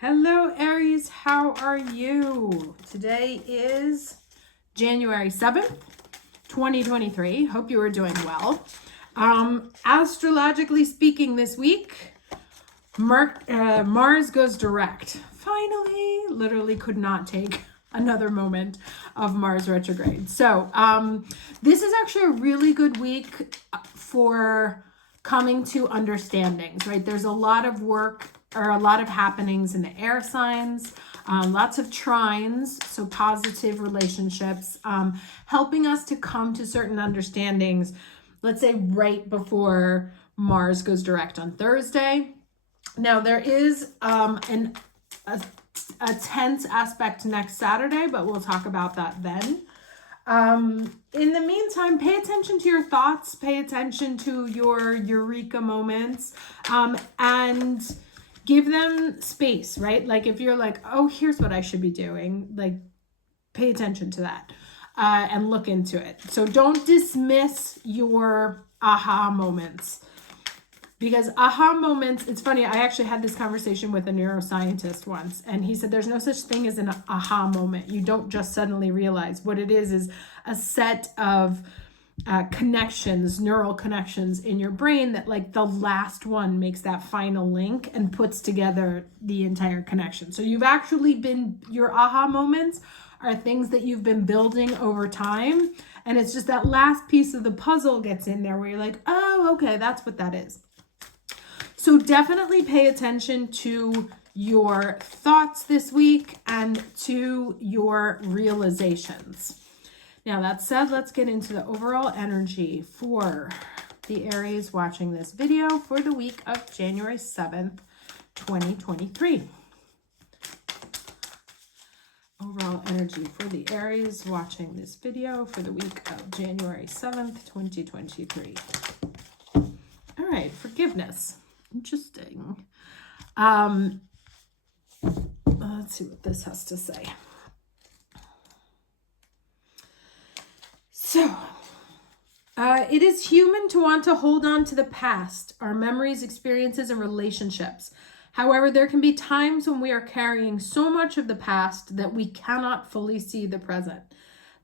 Hello, Aries. How are you? Today is January 7th, 2023. Hope you are doing well. Astrologically speaking, this week, Mars goes direct. Finally, literally could not take another moment of Mars retrograde. So this is actually a really good week for coming to understandings, right? There's a lot of work or a lot of happenings in the air signs, lots of trines, so positive relationships, helping us to come to certain understandings, let's say right before Mars goes direct on Thursday. Now there is a tense aspect next Saturday, but we'll talk about that then. In the meantime, pay attention to your thoughts, pay attention to your eureka moments, and give them space, right? Like if you're like, oh, here's what I should be doing, like pay attention to that and look into it. So don't dismiss your aha moments, because aha moments, it's funny, I actually had this conversation with a neuroscientist once, and he said there's no such thing as an aha moment. You don't just suddenly realize. What it is a set of connections, neural connections in your brain that like the last one makes that final link and puts together the entire connection. So you've actually been, your aha moments are things that you've been building over time, and it's just that last piece of the puzzle gets in there where you're like, oh, okay, that's what that is. So definitely pay attention to your thoughts this week and to your realizations. Now that said, let's get into the overall energy for the Aries watching this video for the week of January 7th, 2023. Overall energy for the Aries watching this video for the week of January 7th, 2023. All right, forgiveness. Interesting. Let's see what this has to say. So, it is human to want to hold on to the past, our memories, experiences, and relationships. However, there can be times when we are carrying so much of the past that we cannot fully see the present.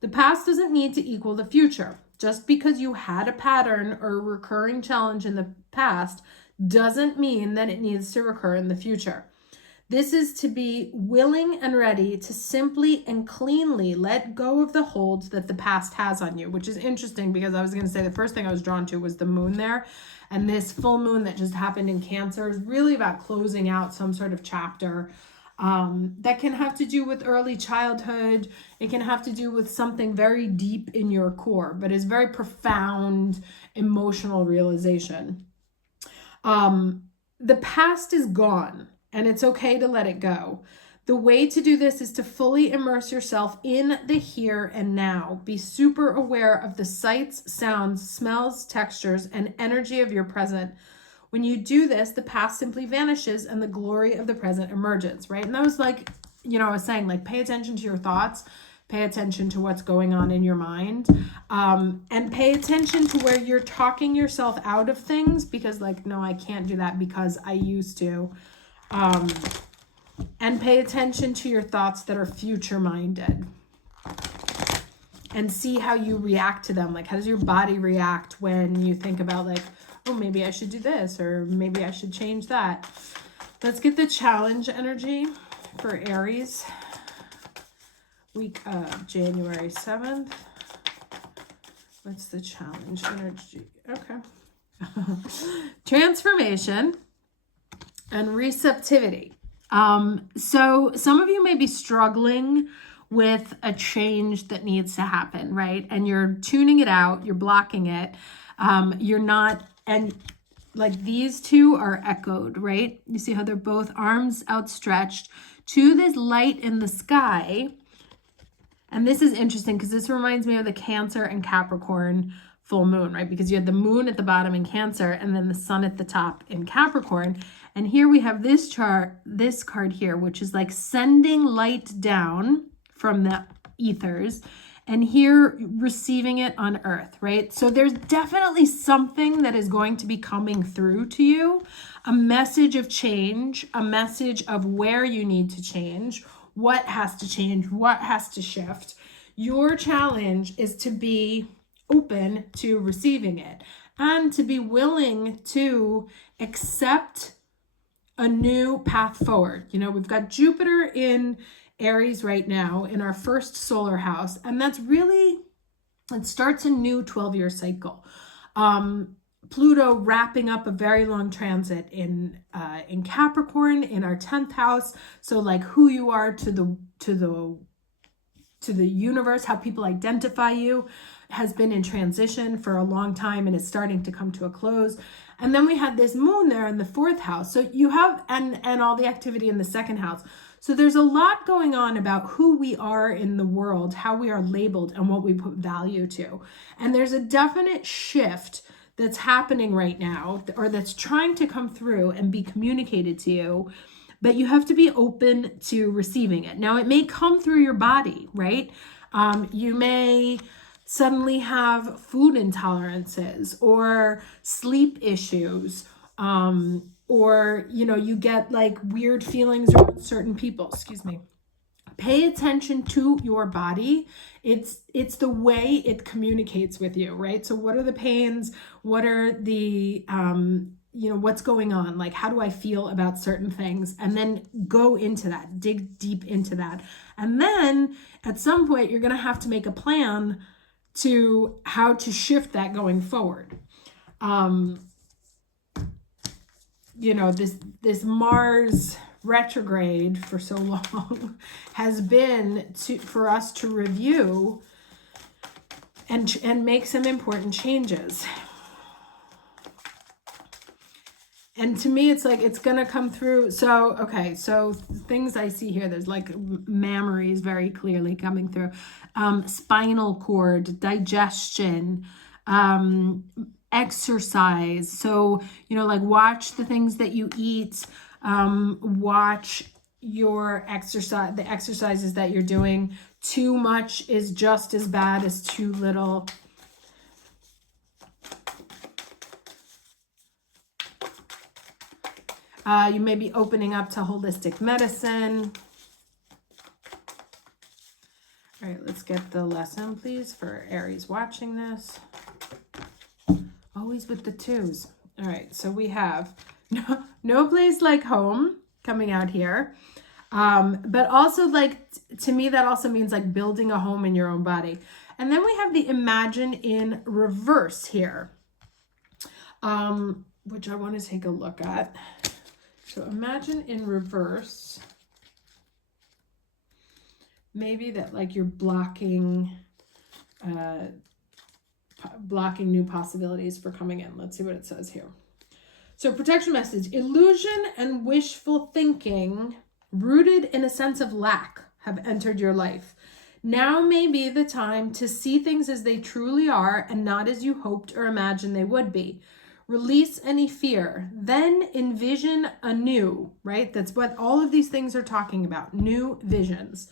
The past doesn't need to equal the future. Just because you had a pattern or a recurring challenge in the past doesn't mean that it needs to recur in the future. This is to be willing and ready to simply and cleanly let go of the holds that the past has on you, which is interesting because I was going to say the first thing I was drawn to was the moon there. And this full moon that just happened in Cancer is really about closing out some sort of chapter that can have to do with early childhood. It can have to do with something very deep in your core, but is very profound emotional realization. The past is gone. And it's okay to let it go. The way to do this is to fully immerse yourself in the here and now. Be super aware of the sights, sounds, smells, textures, and energy of your present. When you do this, the past simply vanishes and the glory of the present emerges, right? And that was like, I was saying, like, pay attention to your thoughts, pay attention to what's going on in your mind, and pay attention to where you're talking yourself out of things because, like, no, I can't do that because I used to. And pay attention to your thoughts that are future minded and see how you react to them. Like, how does your body react when you think about like, oh, maybe I should do this or maybe I should change that. Let's get the challenge energy for Aries week of January 7th. What's the challenge energy? Okay. Transformation and receptivity. So some of you may be struggling with a change that needs to happen, right? And you're tuning it out, you're blocking it. You're not, and like these two are echoed, right? You see how they're both arms outstretched to this light in the sky. And this is interesting because this reminds me of the Cancer and Capricorn full moon, right? Because you had the moon at the bottom in Cancer and then the sun at the top in Capricorn. And here we have this card here, which is like sending light down from the ethers and here receiving it on earth, right? So there's definitely something that is going to be coming through to you, a message of change, a message of where you need to change, what has to change, what has to shift. Your challenge is to be open to receiving it and to be willing to accept a new path forward. You know, we've got Jupiter in Aries right now in our first solar house, and that's really, it starts a new 12-year cycle. Pluto wrapping up a very long transit in Capricorn in our 10th house. So like who you are to the universe, how people identify you, has been in transition for a long time and is starting to come to a close. And then we had this moon there in the 4th house. So you have, and all the activity in the 2nd house. So there's a lot going on about who we are in the world, how we are labeled, and what we put value to. And there's a definite shift that's happening right now, or that's trying to come through and be communicated to you, but you have to be open to receiving it. Now, it may come through your body, right? You may suddenly have food intolerances or sleep issues, or, you know, you get like weird feelings around certain people. Excuse me. Pay attention to your body. It's the way it communicates with you, right? So what are the pains? What are the, you know, what's going on? Like, how do I feel about certain things? And then go into that, dig deep into that. And then at some point, you're going to have to make a plan to how to shift that going forward. You know, this Mars retrograde for so long has been for us to review and make some important changes. And to me, it's like, it's going to come through. So, okay. So things I see here, there's like mammaries very clearly coming through, spinal cord, digestion, exercise. So, you know, like watch the things that you eat, watch your exercise, the exercises that you're doing. Too much is just as bad as too little. You may be opening up to holistic medicine. All right, let's get the lesson, please, for Aries watching this. Always with the 2s. All right, so we have no place like home coming out here. But also, like, to me, that also means like building a home in your own body. And then we have the imagine in reverse here, which I want to take a look at. So imagine in reverse, maybe that like you're blocking new possibilities for coming in. Let's see what it says here. So protection message: illusion and wishful thinking rooted in a sense of lack have entered your life. Now may be the time to see things as they truly are and not as you hoped or imagined they would be. Release any fear, then envision anew, right? That's what all of these things are talking about, new visions.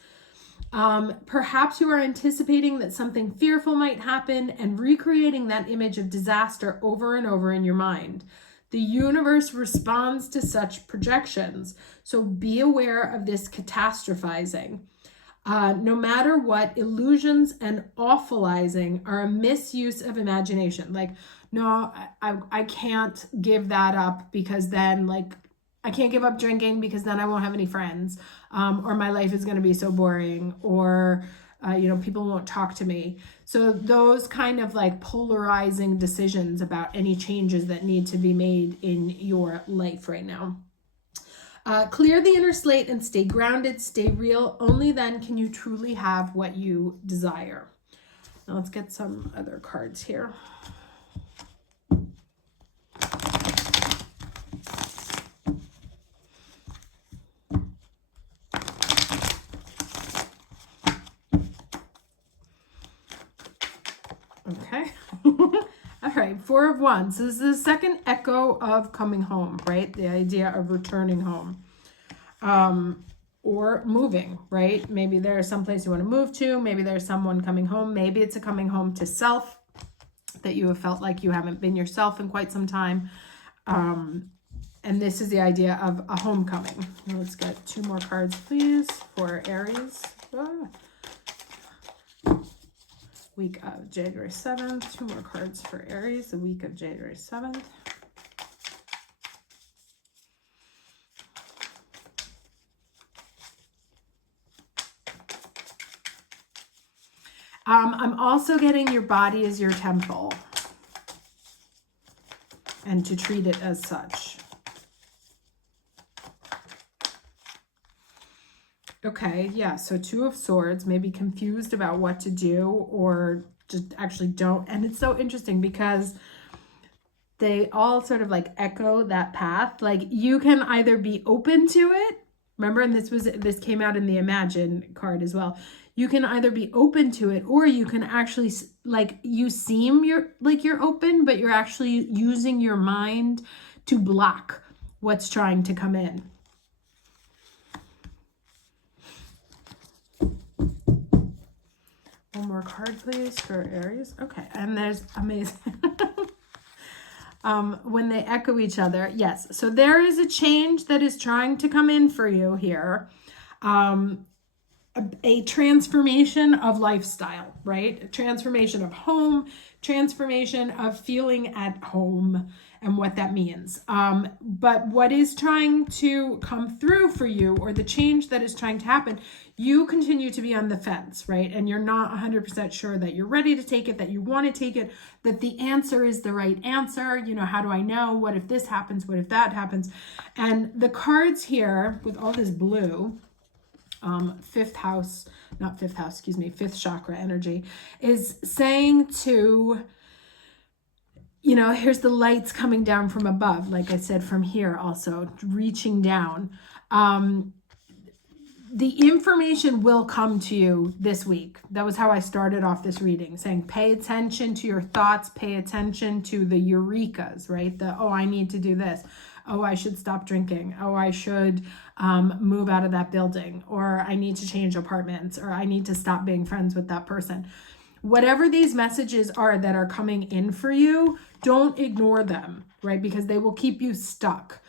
Perhaps you are anticipating that something fearful might happen and recreating that image of disaster over and over in your mind. The universe responds to such projections, so be aware of this catastrophizing. No matter what, illusions and awfulizing are a misuse of imagination. Like, no, I can't give that up because then, like, I can't give up drinking because then I won't have any friends, or my life is going to be so boring, or, you know, people won't talk to me. So those kind of like polarizing decisions about any changes that need to be made in your life right now. Clear the inner slate and stay grounded, stay real. Only then can you truly have what you desire. Now let's get some other cards here. Okay. All right, 4 of Wands. So this is the second echo of coming home, right? The idea of returning home. or moving, right? Maybe there's someplace you want to move to. Maybe there's someone coming home. Maybe it's a coming home to self, that you have felt like you haven't been yourself in quite some time. And this is the idea of a homecoming. Let's get 2 more cards, please, for Aries. Week of January 7th. 2 more cards for Aries, the week of January 7th. I'm also getting your body as your temple, and to treat it as such. Okay, yeah, so 2 of Swords, maybe confused about what to do, or just actually don't. And it's so interesting because they all sort of like echo that path. Like, you can either be open to it. Remember, and this came out in the Imagine card as well. You can either be open to it, or you can actually, like, you seem you're open, but you're actually using your mind to block what's trying to come in. One more card, please, for Aries. Okay, and there's amazing. When they echo each other, yes. So there is a change that is trying to come in for you here. A transformation of lifestyle, right? A transformation of home, transformation of feeling at home, and what that means. But what is trying to come through for you, or the change that is trying to happen, you continue to be on the fence, right? And you're not 100% sure that you're ready to take it, that you want to take it, that the answer is the right answer. You know, how do I know? What if this happens? What if that happens? And the cards here with all this blue, fifth chakra energy, is saying to, you know, here's the lights coming down from above, like I said, from here also, reaching down. The information will come to you this week. That was how I started off this reading, saying pay attention to your thoughts, pay attention to the eurekas, right? Oh, I need to do this. Oh, I should stop drinking. Oh, I should move out of that building, or I need to change apartments, or I need to stop being friends with that person. Whatever these messages are that are coming in for you, don't ignore them, right? Because they will keep you stuck.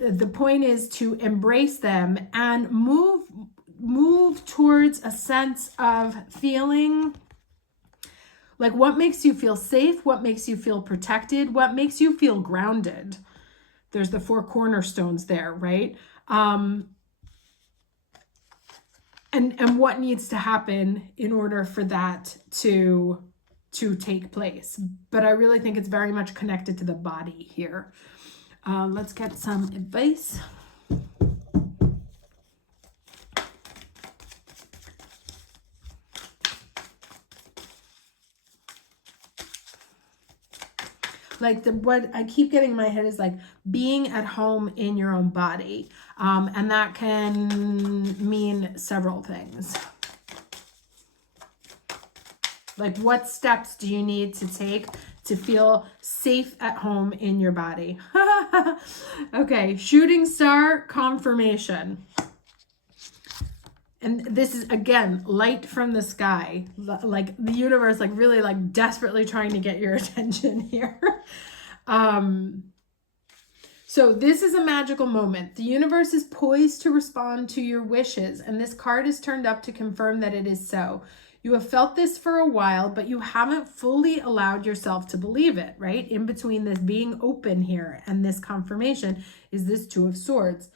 The point is to embrace them and move towards a sense of feeling like, what makes you feel safe, what makes you feel protected, what makes you feel grounded. There's the 4 cornerstones there, right? And what needs to happen in order for that to take place. But I really think it's very much connected to the body here. Let's get some advice. Like, what I keep getting in my head is like being at home in your own body. And that can mean several things. Like, what steps do you need to take to feel safe at home in your body? Okay, shooting star confirmation. And this is, again, light from the sky. Like, the universe, like, really, like, desperately trying to get your attention here. So this is a magical moment. The universe is poised to respond to your wishes, and this card is turned up to confirm that it is so. You have felt this for a while, but you haven't fully allowed yourself to believe it, right? In between this being open here and this confirmation is this 2 of Swords.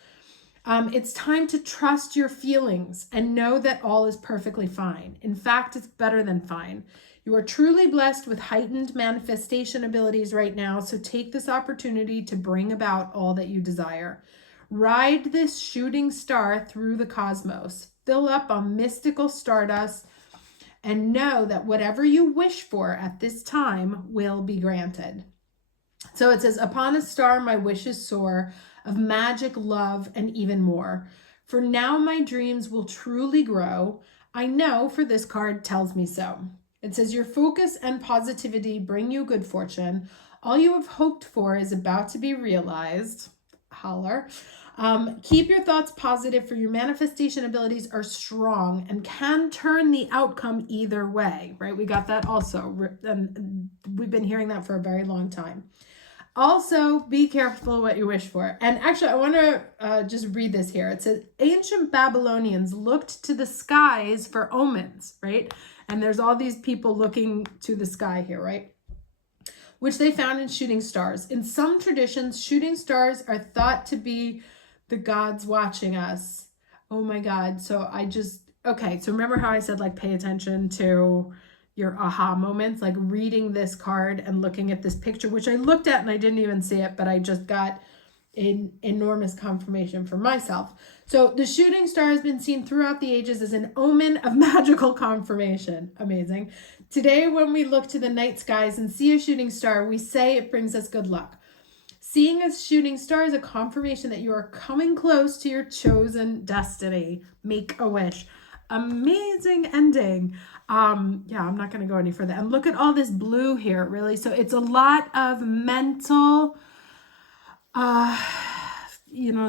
It's time to trust your feelings and know that all is perfectly fine. In fact, it's better than fine. You are truly blessed with heightened manifestation abilities right now, so take this opportunity to bring about all that you desire. Ride this shooting star through the cosmos. Fill up on mystical stardust and know that whatever you wish for at this time will be granted. So it says, upon a star my wishes soar, of magic, love, and even more. For now my dreams will truly grow. I know, for this card tells me so. It says, your focus and positivity bring you good fortune. All you have hoped for is about to be realized. Holler. Keep your thoughts positive, for your manifestation abilities are strong and can turn the outcome either way, right? We got that also, and we've been hearing that for a very long time. Also, be careful what you wish for. And actually, I want to just read this here. It says, ancient Babylonians looked to the skies for omens, right? And there's all these people looking to the sky here, right? Which they found in shooting stars. In some traditions, shooting stars are thought to be the gods watching us. Oh my God. So okay. So remember how I said, like, pay attention to your aha moments, like reading this card and looking at this picture, which I looked at and I didn't even see it, but I just got an enormous confirmation for myself. So the shooting star has been seen throughout the ages as an omen of magical confirmation. Amazing. Today, when we look to the night skies and see a shooting star, we say it brings us good luck. Seeing a shooting star is a confirmation that you are coming close to your chosen destiny. Make a wish. Amazing ending. Yeah, I'm not going to go any further. And look at all this blue here, really. So it's a lot of mental,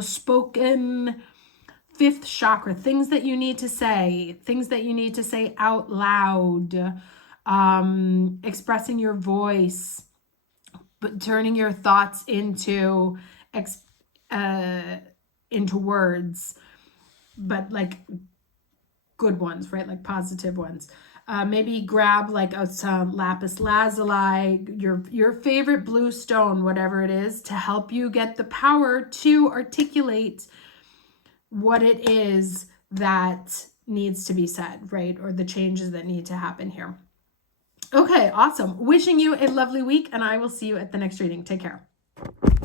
spoken fifth chakra, things that you need to say out loud, expressing your voice, but turning your thoughts into words, but like good ones, right? Like positive ones. Maybe grab like some lapis lazuli, your favorite blue stone, whatever it is, to help you get the power to articulate what it is that needs to be said, right? Or the changes that need to happen here. Okay, awesome. Wishing you a lovely week, and I will see you at the next reading. Take care.